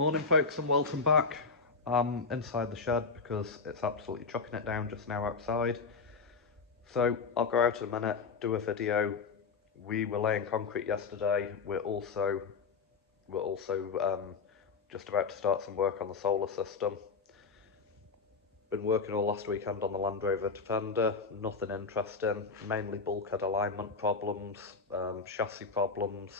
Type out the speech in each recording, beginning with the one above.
Morning folks and welcome back. I'm inside the shed because it's absolutely chucking it down just now outside. So I'll go out in a minute, do a video. We were laying concrete yesterday. We're also just about to start some work on the solar system. Been working all last weekend on the Land Rover Defender, nothing interesting, mainly bulkhead alignment problems, chassis problems.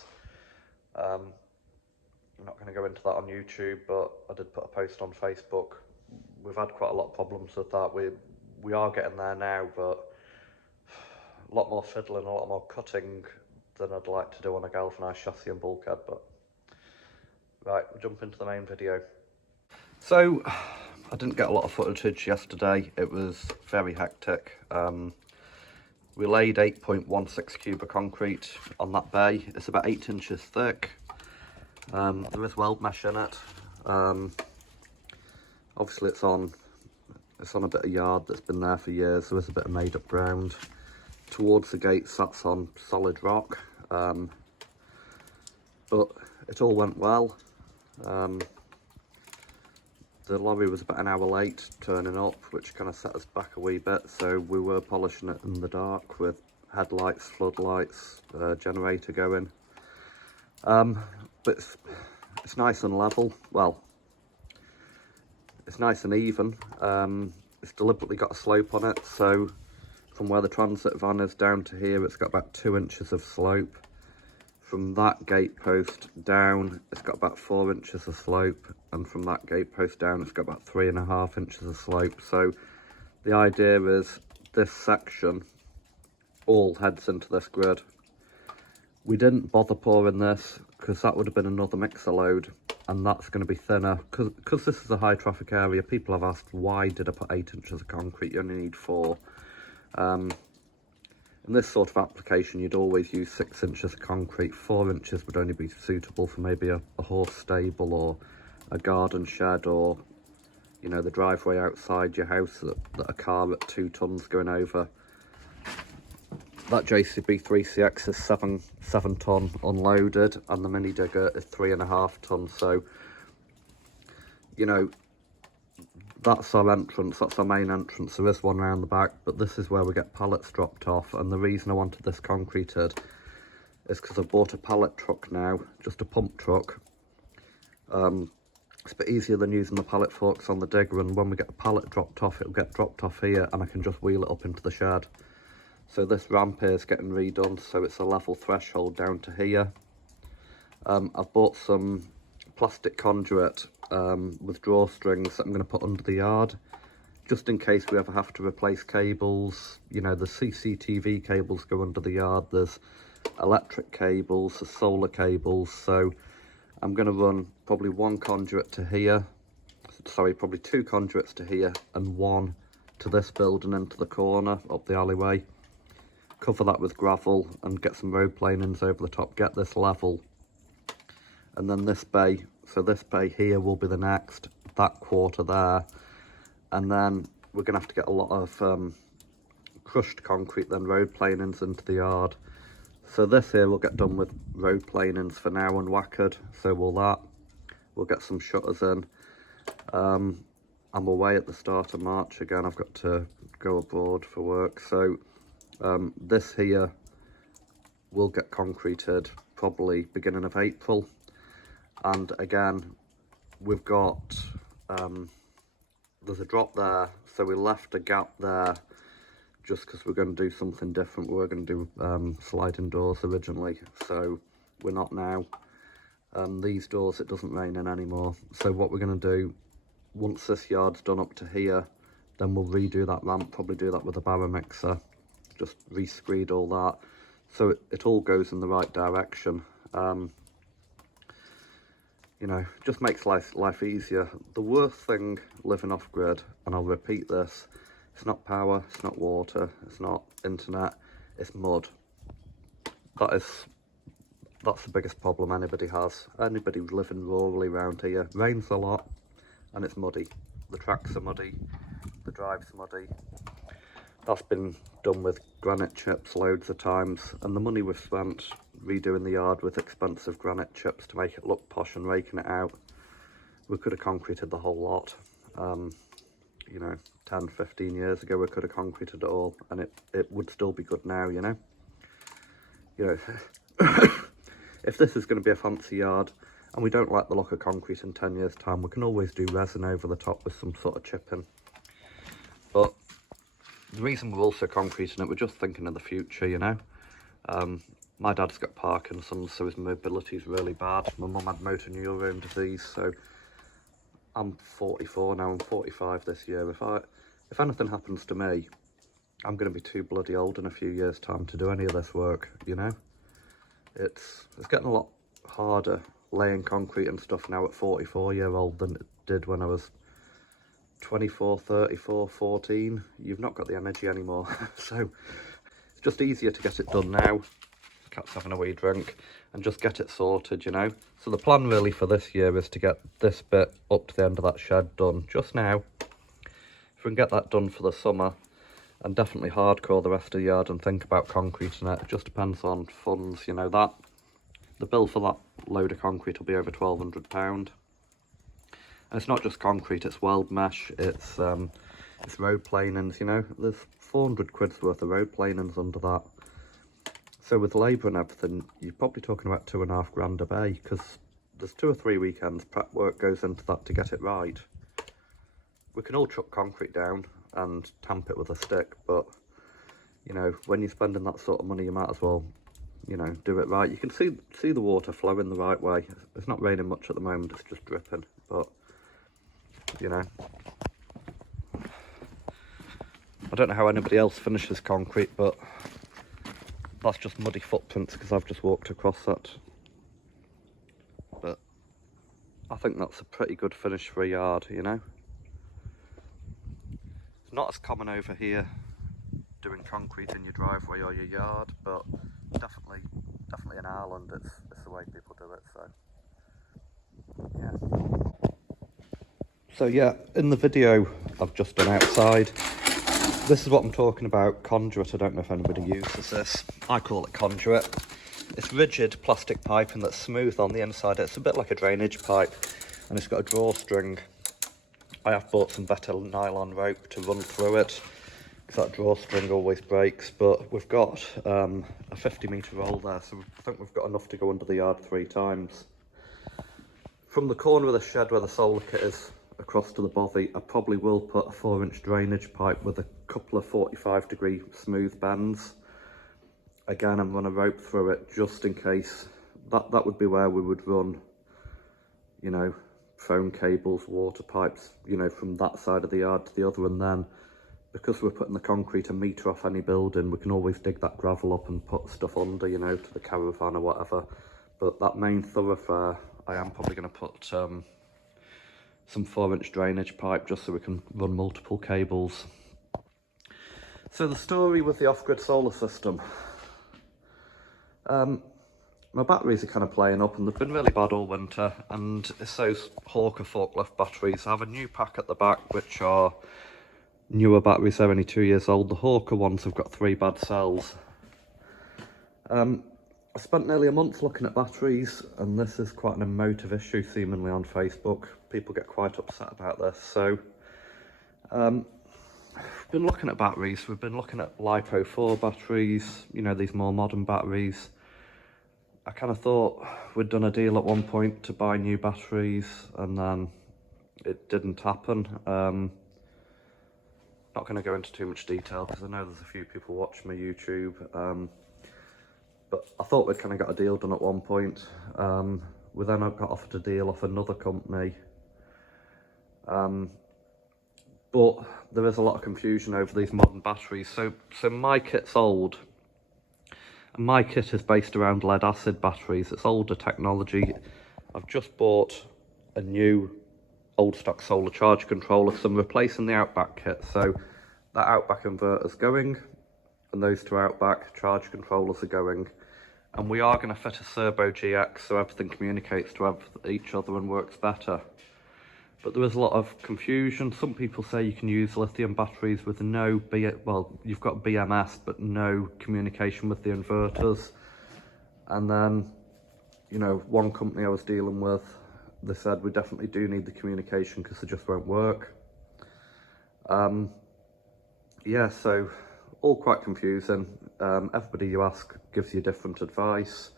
I'm not going to go into that on YouTube, but I did put a post on Facebook. We've had quite a lot of problems with that. We are getting there now, but a lot more fiddling, a lot more cutting than I'd like to do on a galvanised chassis and bulkhead. But right, we'll jump into the main video. So I didn't get a lot of footage yesterday. It was very hectic. We laid 8.16 cube of concrete on that bay. It's about 8 inches thick. There is weld mesh in it. Obviously it's on a bit of yard that's been there for years. There is a bit of made up ground. Towards the gates that's on solid rock. But it all went well. The lorry was about an hour late turning up, which kind of set us back a wee bit. So we were polishing it in the dark with headlights, floodlights, generator going. But it's nice and level. Well, it's nice and even. It's deliberately got a slope on it, so from where the transit van is down to here, it's got about 2 inches of slope. From that gate post down, it's got about 4 inches of slope, and from that gate post down, it's got about 3.5 inches of slope. So the idea is this section all heads into this grid. We didn't bother pouring this because that would have been another mixer load, and that's going to be thinner because this is a high traffic area. People have asked, why did I put 8 inches of concrete? You only need 4. In this sort of application, you'd always use 6 inches of concrete. 4 inches would only be suitable for maybe a horse stable or a garden shed, or you know, the driveway outside your house that a car at 2 tons going over. That JCB 3CX is 7 ton unloaded, and the mini digger is 3.5 tons. So, you know, that's our entrance, that's our main entrance. There is one round the back, but this is where we get pallets dropped off. And the reason I wanted this concreted is because I've bought a pallet truck now, just a pump truck. It's a bit easier than using the pallet forks on the digger, and when we get a pallet dropped off, it'll get dropped off here and I can just wheel it up into the shed. So this ramp here is getting redone, so it's a level threshold down to here. I've bought some plastic conduit with drawstrings that I'm going to put under the yard, just in case we ever have to replace cables. You know, the CCTV cables go under the yard, there's electric cables, there's solar cables, so I'm going to run probably 1 conduit to here, sorry, probably 2 conduits to here and 1 to this building into the corner up the alleyway. Cover that with gravel and get some road planings over the top, get this level. And then this bay, so this bay here will be the next, that quarter there. And then we're going to have to get a lot of crushed concrete, then road planings into the yard. So this here will get done with road planings for now and wackered, so will that. We'll get some shutters in. I'm away at the start of March again, I've got to go abroad for work, so this here will get concreted probably beginning of April. And again, we've got, there's a drop there, so we left a gap there just because we're going to do something different. We were going to do sliding doors originally, so we're not now. These doors, it doesn't rain in anymore. So what we're going to do, once this yard's done up to here, then we'll redo that ramp, probably do that with a barrow mixer. Just re-screed all that, so it all goes in the right direction. You know, just makes life easier. The worst thing living off grid, and I'll repeat this, it's not power, it's not water, it's not internet, it's mud. That's the biggest problem anybody has. Anybody living rurally around here, rains a lot and it's muddy. The tracks are muddy, the drive's muddy. That's been done with granite chips loads of times, and the money we've spent redoing the yard with expensive granite chips to make it look posh and raking it out, we could have concreted the whole lot. You know, 10, 15 years ago we could have concreted it all, and it would still be good now, you know. You know, if this is going to be a fancy yard and we don't like the look of concrete in 10 years time, we can always do resin over the top with some sort of chipping. But the reason we're also concreting it, we're just thinking of the future, you know. My dad's got Parkinson's, so his mobility is really bad. My mum had motor neurone disease, so I'm 44 now, I'm 45 this year. If anything happens to me, I'm going to be too bloody old in a few years' time to do any of this work, you know. It's getting a lot harder laying concrete and stuff now at 44-year-old than it did when I was 24, 34, 14. You've not got the energy anymore. So it's just easier to get it done now. Cat's having a wee drink, and just get it sorted, you know. So the plan really for this year is to get this bit up to the end of that shed done just now. If we can get that done for the summer, and definitely hardcore the rest of the yard and think about concreting it. It just depends on funds, you know. That the bill for that load of concrete will be over £1,200. And it's not just concrete, it's weld mesh, it's road planings, you know. There's 400 quid's worth of road planings under that. So with labour and everything, you're probably talking about £2,500 a bay, because there's 2 or 3 weekends prep work goes into that to get it right. We can all chuck concrete down and tamp it with a stick, but you know, when you're spending that sort of money, you might as well, you know, do it right. You can see the water flowing the right way. It's not raining much at the moment, it's just dripping, but you know, I don't know how anybody else finishes concrete, but that's just muddy footprints because I've just walked across that. But I think that's a pretty good finish for a yard, you know. It's not as common over here doing concrete in your driveway or your yard, but definitely in Ireland it's the way people do it. So yeah, in the video I've just done outside, this is what I'm talking about, conduit. I don't know if anybody uses this. I call it conduit. It's rigid plastic piping that's smooth on the inside. It's a bit like a drainage pipe, and it's got a drawstring. I have bought some better nylon rope to run through it, because that drawstring always breaks, but we've got a 50-metre roll there, so I think we've got enough to go under the yard 3 times. From the corner of the shed where the solar kit is across to the bothy, I probably will put a 4-inch drainage pipe with a couple of 45-degree smooth bends. Again, I'm running a rope through it just in case. That would be where we would run, you know, phone cables, water pipes, you know, from that side of the yard to the other. And then, because we're putting the concrete a metre off any building, we can always dig that gravel up and put stuff under, you know, to the caravan or whatever. But that main thoroughfare, I am probably going to put some 4-inch drainage pipe just so we can run multiple cables. So the story with the off-grid solar system. My batteries are kind of playing up, and they've been really bad all winter, and it's those Hawker forklift batteries. I have a new pack at the back, which are newer batteries. They're only 2 years old. The Hawker ones have got 3 bad cells. I spent nearly a month looking at batteries, and this is quite an emotive issue seemingly on Facebook. People get quite upset about this. So we've been looking at batteries. We've been looking at LiPo 4 batteries, you know, these more modern batteries. I kind of thought we'd done a deal at one point to buy new batteries, and then it didn't happen. Not going to go into too much detail because I know there's a few people watching my YouTube. But I thought we'd kind of got a deal done at one point. We then got offered a deal off another company. But there is a lot of confusion over these modern batteries. So my kit's old. And my kit is based around lead acid batteries. It's older technology. I've just bought a new old stock solar charge controller, so I'm replacing the Outback kit. So that Outback inverter's going, and those 2 Outback charge controllers are going. And we are going to fit a Serbo GX so everything communicates to each other and works better. But there is a lot of confusion. Some people say you can use lithium batteries with no, well, you've got BMS, but no communication with the inverters. And then, you know, one company I was dealing with, they said we definitely do need the communication because they just won't work. Yeah, so all quite confusing. Everybody you ask gives you different advice.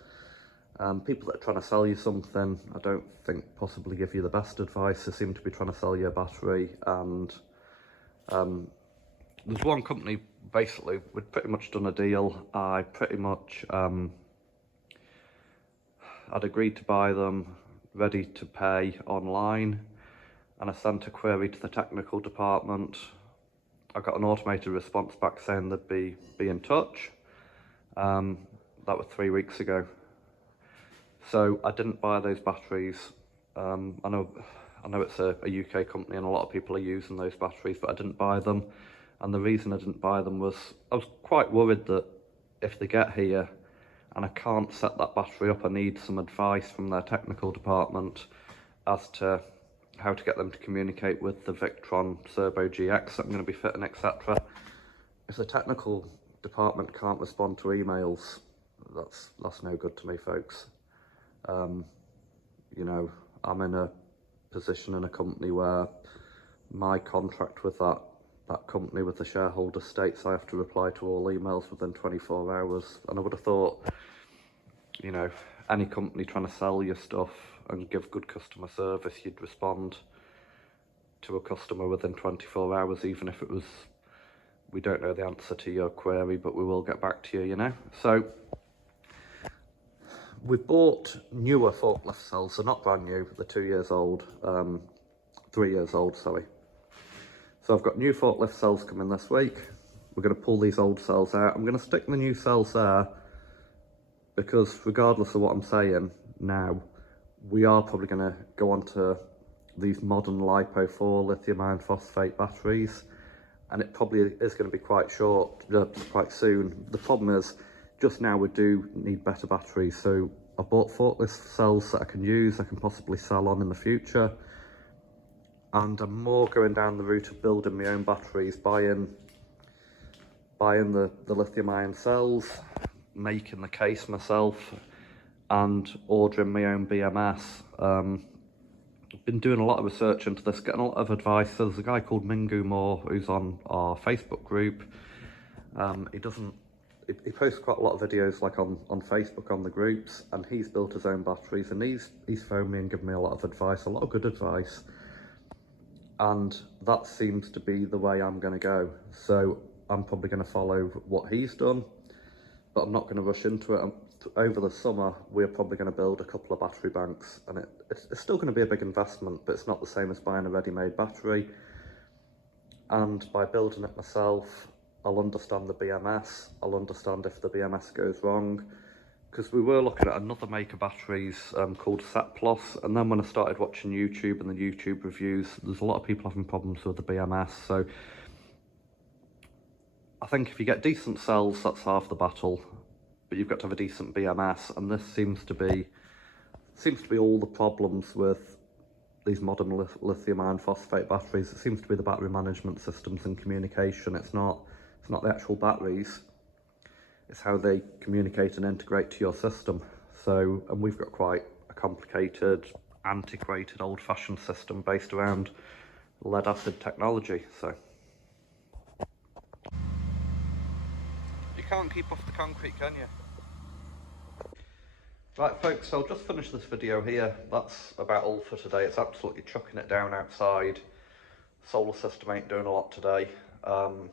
People that are trying to sell you something, I don't think possibly give you the best advice. They seem to be trying to sell you a battery, and there's one company, basically, we'd pretty much done a deal. I pretty much, I'd agreed to buy them, ready to pay online, and I sent a query to the technical department. I got an automated response back saying they'd be in touch. That was 3 weeks ago. So I didn't buy those batteries. I know it's a UK company and a lot of people are using those batteries, but I didn't buy them. And the reason I didn't buy them was I was quite worried that if they get here and I can't set that battery up, I need some advice from their technical department as to how to get them to communicate with the Victron Turbo GX that I'm going to be fitting, etc. If the technical department can't respond to emails, that's no good to me, folks. You know, I'm in a position in a company where my contract with that company, with the shareholder, states I have to reply to all emails within 24 hours. And I would have thought, you know, any company trying to sell you stuff and give good customer service, you'd respond to a customer within 24 hours, even if it was, we don't know the answer to your query, but we will get back to you, you know. So we've bought newer forklift cells. They're not brand new, they're 2 years old, 3 years old, sorry. So I've got new forklift cells coming this week. We're going to pull these old cells out. I'm going to stick the new cells there because regardless of what I'm saying now, we are probably going to go on to these modern LiPo4 lithium iron phosphate batteries, and it probably is going to be quite soon. The problem is, just now we do need better batteries, so I bought forklift cells that I can use, I can possibly sell on in the future. And I'm more going down the route of building my own batteries, buying the lithium ion cells, making the case myself, and ordering my own BMS. I've been doing a lot of research into this, getting a lot of advice. There's a guy called Mingu Moore who's on our Facebook group. He posts quite a lot of videos like on Facebook on the groups, and he's built his own batteries, and he's phoned me and given me a lot of advice, a lot of good advice. And that seems to be the way I'm going to go. So I'm probably going to follow what he's done, but I'm not going to rush into it. Over the summer, we're probably going to build a couple of battery banks, and it's still going to be a big investment, but it's not the same as buying a ready-made battery. And by building it myself, I'll understand the BMS, I'll understand if the BMS goes wrong, because we were looking at another maker batteries called Set Plus, and then when I started watching YouTube and the YouTube reviews, there's a lot of people having problems with the BMS. So I think if you get decent cells, that's half the battle, but you've got to have a decent BMS, and this seems to be all the problems with these modern lithium iron phosphate batteries. It seems to be the battery management systems and communication. It's not the actual batteries. It's how they communicate and integrate to your system. So, and we've got quite a complicated, antiquated, old-fashioned system based around lead-acid technology. So you can't keep off the concrete, can you? Right, folks, so I'll just finish this video here. That's about all for today. It's absolutely chucking it down outside. Solar system ain't doing a lot today. I've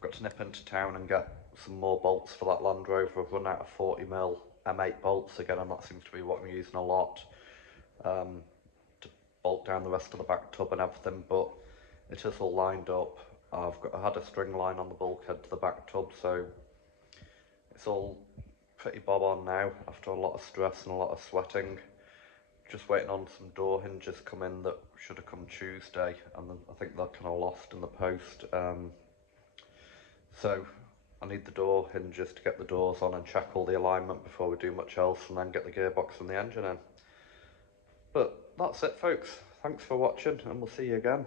got to nip into town and get some more bolts for that Land Rover. I've run out of 40mm M8 bolts again, and that seems to be what I'm using a lot to bolt down the rest of the back tub and everything, but it is all lined up. I had a string line on the bulkhead to the back tub, so it's all pretty bob on now after a lot of stress and a lot of sweating. Just waiting on some door hinges come in that should have come Tuesday, and then I think they're kind of lost in the post. So I need the door hinges to get the doors on and check all the alignment before we do much else, and then get the gearbox and the engine in. But that's it, folks. Thanks for watching, and we'll see you again.